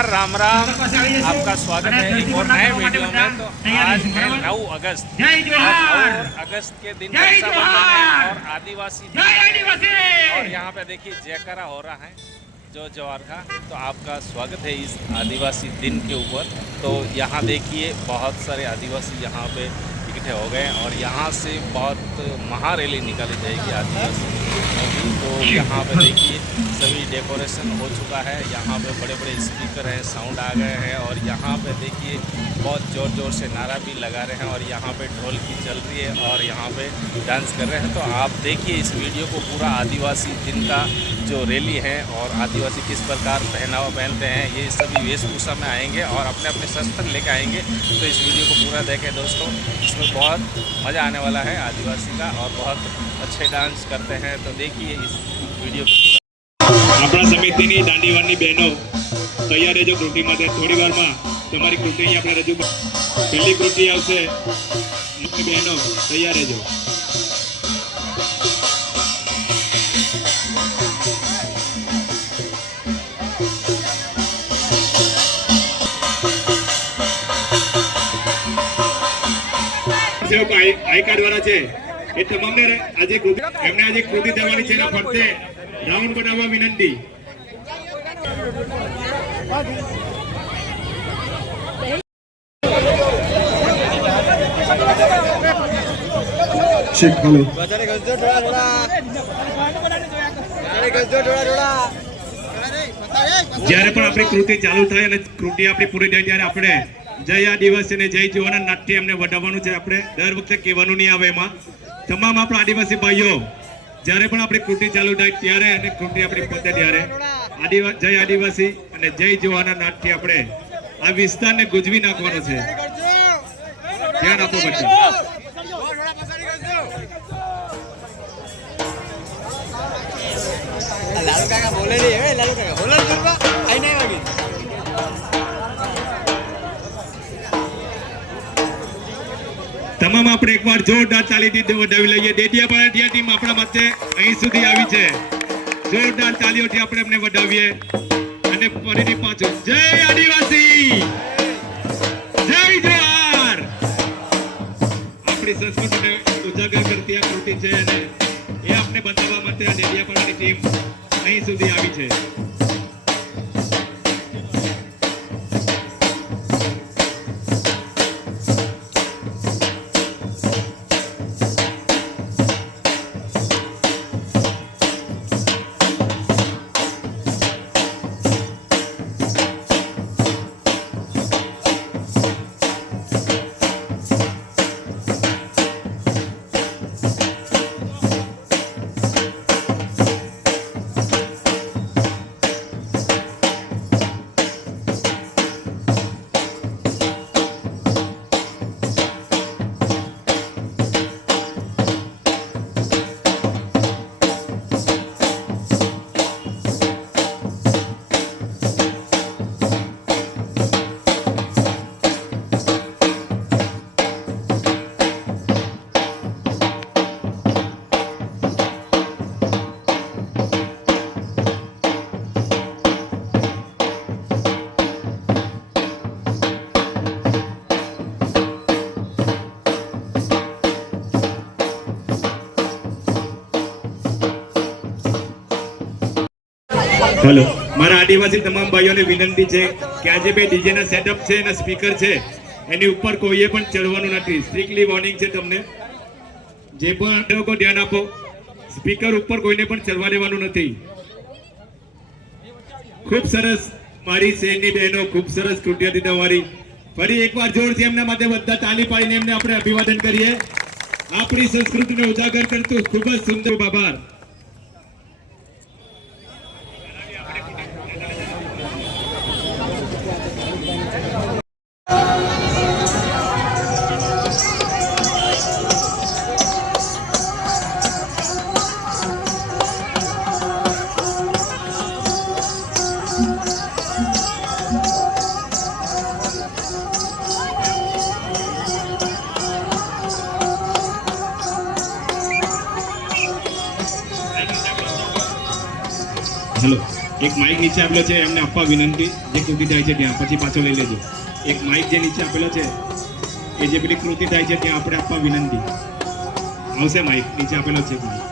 नमस्कार, राम राम। आपका स्वागत है एक और नए वीडियो में। तो आज है 9 अगस्त। 9 अगस्त के दिन रक्षाबंधन है और आदिवासी दिन है। और यहाँ पे देखिए जयकारा हो रहा है जो जवार का। तो आपका स्वागत है इस आदिवासी दिन के ऊपर। तो यहाँ देखिए बहुत सारे आदिवासी यहाँ पे इकट्ठे हो गए और यहाँ से बहुत महारैली निकाली जाएगी आदिवासी। तो यहाँ पे देखिए सभी डेकोरेशन हो चुका है। यहाँ पे बड़े बड़े स्पीकर हैं, साउंड आ गए हैं और यहाँ पे देखिए बहुत ज़ोर ज़ोर से नारा भी लगा रहे हैं और यहाँ पे ढोलकी चल रही है और यहाँ पे डांस कर रहे हैं। तो आप देखिए इस वीडियो को पूरा आदिवासी दिन का जो रैली है और आदिवासी किस प्रकार पहनावा पहनते हैं, ये सभी वेशभूषा में आएंगे और अपने अपने शस्त्र लेकर आएंगे। तो इस वीडियो को पूरा देखें दोस्तों, इसमें बहुत मज़ा आने वाला है आदिवासी का और बहुत अच्छे डांस करते हैं। तो देखिए इस वीडियो को। આપણા સમિતિની દાંડીવારની બહેનો તૈયાર રહેજો કૃતિ માટે। થોડી વારમાં તમારી કૃતિ અહીં આપણે રજૂ પહેલી કૃતિ આવશે। બહેનો તૈયાર રહેજો। આઈ કાર્ડ વાળા છે એ તમામને આજે એમને આજે કૃતિ દેવાની છે એના ફરતે રાઉન્ડ બનાવવા વિનંતી। જ્યારે પણ આપણી કૃતિ ચાલુ થાય અને કૃતિ આપણી પૂરી થાય ત્યારે આપણે જય આદિવાસી અને જય જવાના નાટ્ય એમને વડાવવાનું છે। આપણે દર વખતે કહેવાનું નહીં આવે। એમાં તમામ આપણા આદિવાસી ભાઈઓ જ્યારે પણ આપણી કૃતિ ચાલુ થાય ત્યારે અને કૃતિ આપણી પતે ત્યારે જય આદિવાસી અને જય જવાના નાદથી આપણે આ વિસ્તારને ગુંજવી નાખવાનો છે। ધ્યાન આપો બધા। લાલુ કાકા બોલે નહીં, હવે લાલુ કાકા બોલે દુર્બા આઈ નહીં વાગી। તમામ આપણે એકવાર જોરદાર તાલીથી વધાવી લઈએ। ડેડિયાપાડા ટીમ આપણા માટે અહીં સુધી આવી છે। જોરદાર તાલીઓથી આપણે એમને વધાવીએ અને ફરીથી પાછું જય આદિવાસી જય જવાહર। આપણી સંસ્કૃતિને ઉજાગર કરતી આ કૃતિ છે અને એ આપણે બતાવવા માટે આ ડેડિયાપાડાની ટીમ અહીં સુધી આવી છે। हेलो मारा आदिवासी तमाम भाइयों ने विनंती है कि आज पे डीजे ना सेटअप છે અને સ્પીકર છે એની ઉપર કોઈએ પણ ચડવાનું નથી। સ્ટ્રિક્ટલી વોર્નિંગ છે તમને। જે પણ લોકો ધ્યાન આપો, સ્પીકર ઉપર કોઈને પણ ચડવા દેવાનું નથી। ખૂબ સરસ મારી શેરની બહેનો, ખૂબ સરસ કૃતિ હતી તમારી। ફરી એકવાર જોરથી એમના માટે બધા તાલી પાડીને એમને આપણે અભિવાદન કરીએ। આપણી સંસ્કૃતિને ઉજાગર કરતું ખૂબ જ સુંદર આભાર। हेलो એક માઇક નીચે આપેલો છે એમને આપવા વિનંતી, જે કૃતિ થાય છે ત્યાં, પછી પાછો લઈ લેજો. એક માઇક જે નીચે આપેલો છે એ જે પેલી કૃતિ થાય છે ત્યાં આપણે આપવા વિનંતી. આવશે માઇક, નીચે આપેલો છે માઇક.